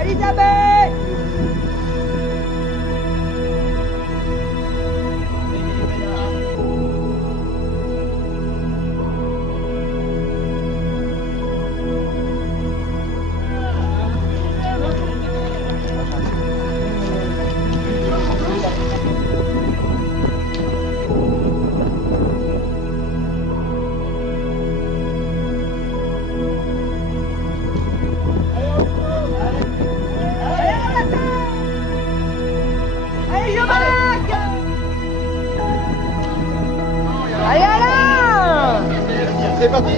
Elisabeth! Allez, Jean-Marc! Allez, Alain! C'est parti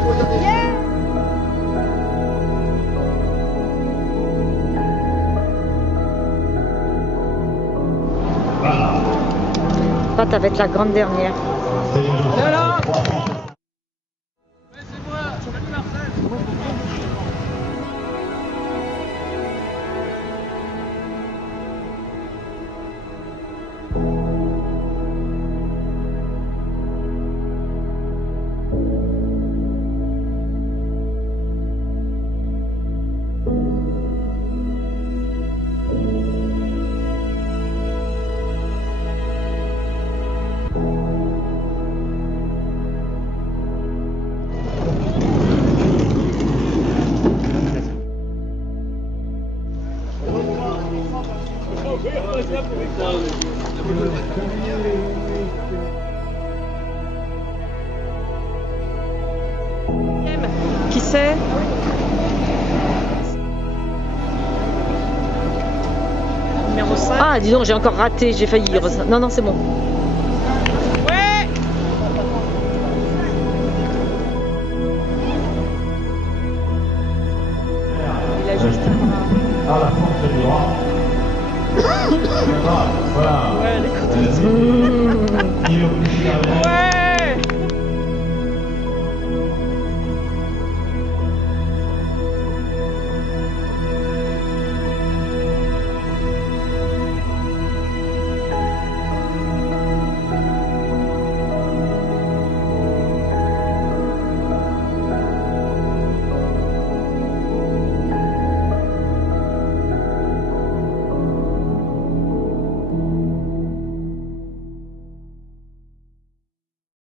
pour le dernier. Yeah! Toi, ça va être la grande dernière. Qui c'est? Numéro 5. Ah, dis donc, j'ai encore raté, j'ai failli. Non, non, c'est bon. Ouais. Il a juste un À la force du droit. Voilà. Ouais, elle est contente. Il est obligé d'arriver. Ouais.